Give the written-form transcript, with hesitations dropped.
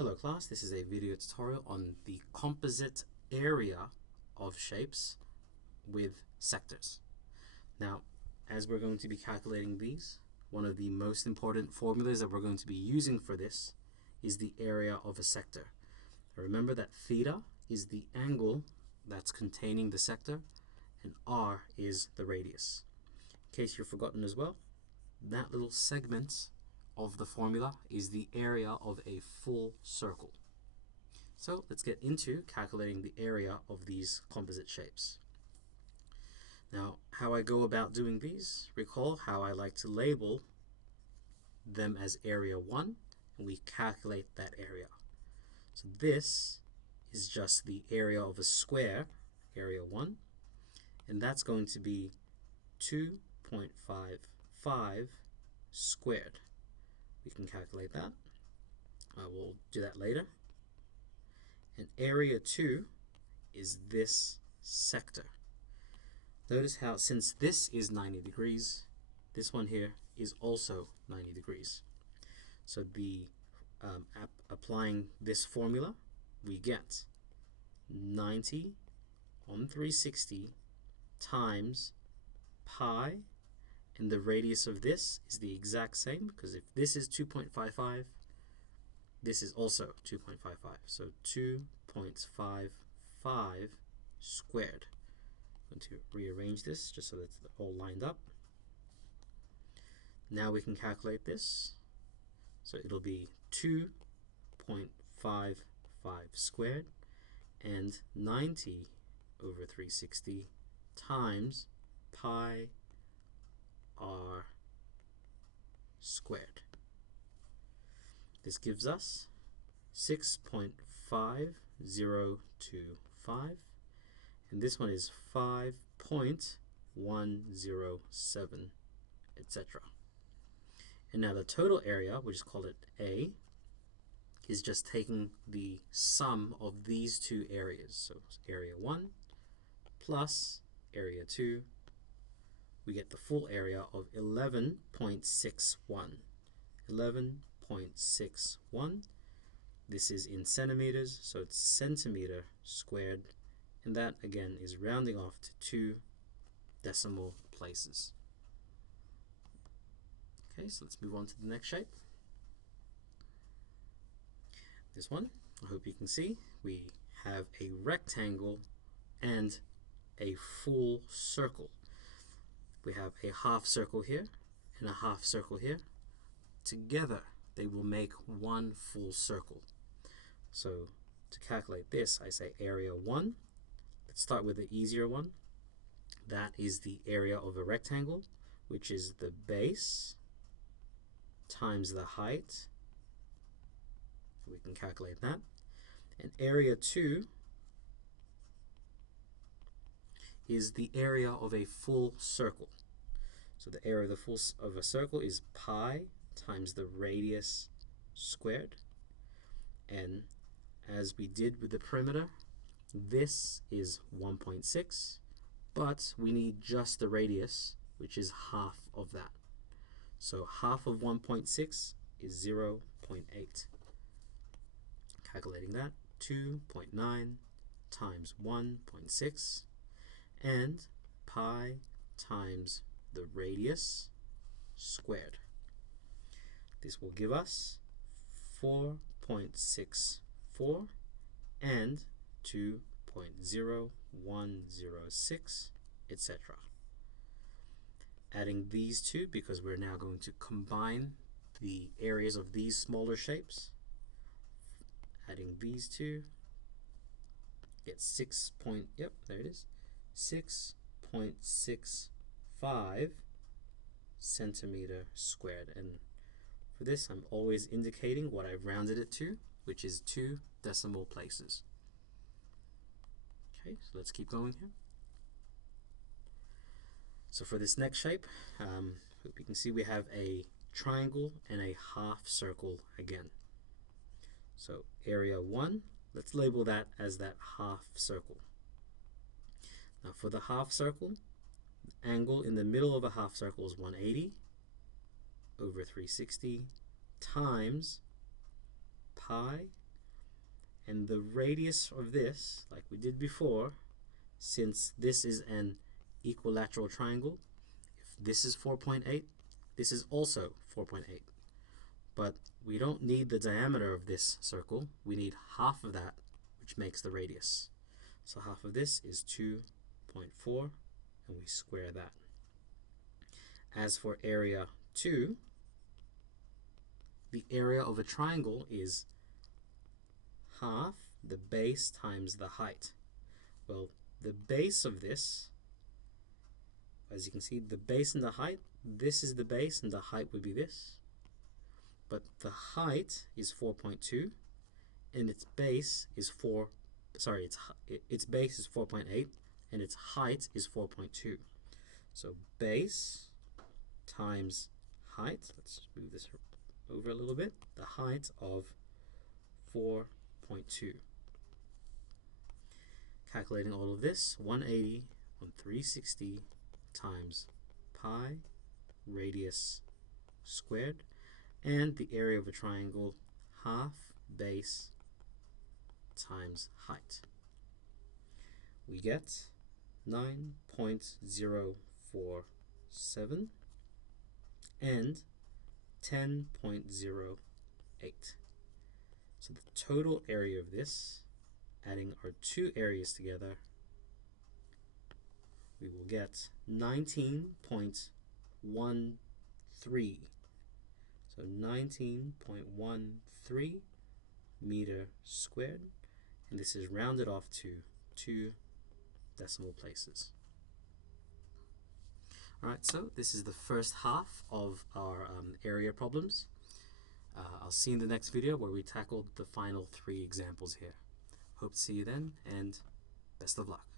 Hello class, this is a video tutorial on the composite area of shapes with sectors. Now, as we're going to be calculating these, one of the most important formulas that we're going to be using for this is the area of a sector. Now, remember that theta is the angle that's containing the sector and r is the radius. In case you've forgotten as well, that little segment of the formula is the area of a full circle. So let's get into calculating the area of these composite shapes. Now, how I go about doing these, recall how I like to label them as area 1, and we calculate that area. So this is just the area of a square, area 1, and that's going to be 2.55 squared. We can calculate that. We'll do that later. And area 2 is this sector. Notice how since this is 90 degrees, this one here is also 90 degrees. So applying this formula, we get 90 on 360 times pi, and the radius of this is the exact same, because if this is 2.55, this is also 2.55. So 2.55 squared. I'm going to rearrange this just so that it's all lined up. Now we can calculate this. So it'll be 2.55 squared and 90 over 360 times pi r squared. This gives us 6.5025, and this one is 5.107, etc. And now the total area, we just call it A, is just taking the sum of these two areas. So area 1 plus area 2, we get the full area of 11.61. 11.61. This is in centimeters, so it's centimeter squared, and that again is rounding off to 2 decimal places. Okay, so let's move on to the next shape. This one, I hope you can see, we have a rectangle and a full circle. We have a half circle here and a half circle here. Together, they will make one full circle. So to calculate this, I say area 1. Let's start with the easier one. That is the area of a rectangle, which is the base times the height. We can calculate that. And area 2 is the area of a full circle. So the area of a circle is pi times the radius squared. And as we did with the perimeter, this is 1.6, but we need just the radius, which is half of that. So half of 1.6 is 0.8. Calculating that, 2.9 times 1.6, and pi times the radius squared. This will give us 4.64 and 2.0106, etc. Adding these two, because we're now going to combine the areas of these smaller shapes. Adding these two, get 6.65 centimeter squared. And for this, I'm always indicating what I've rounded it to, which is 2 decimal places. Okay, so let's keep going here. So for this next shape, hope you can see we have a triangle and a half circle again. So area 1, let's label that as that half circle. Now for the half circle, the angle in the middle of a half circle is 180 over 360 times pi And the radius of this, like we did before, since this is an equilateral triangle, if this is 4.8, this is also 4.8. But we don't need the diameter of this circle. We need half of that, which makes the radius. So half of this is 2.4, and we square that. As for area 2, the area of a triangle is half the base times the height. Well, the base of this, as you can see, the base and the height, this is the base and the height would be this. But the height is 4.2 and its base is its base is 4.8 and its height is 4.2. So base times height, let's move this over a little bit, the height of 4.2. Calculating all of this, 180 on 360 times pi radius squared, and the area of a triangle, half base times height. We get 9.047 and 10.08. So the total area of this, adding our two areas together, we will get 19.13. So 19.13 meter squared, and this is rounded off to 2 decimal places. Alright, so this is the first half of our area problems. I'll see you in the next video where we tackle the final 3 examples here. Hope to see you then, and best of luck.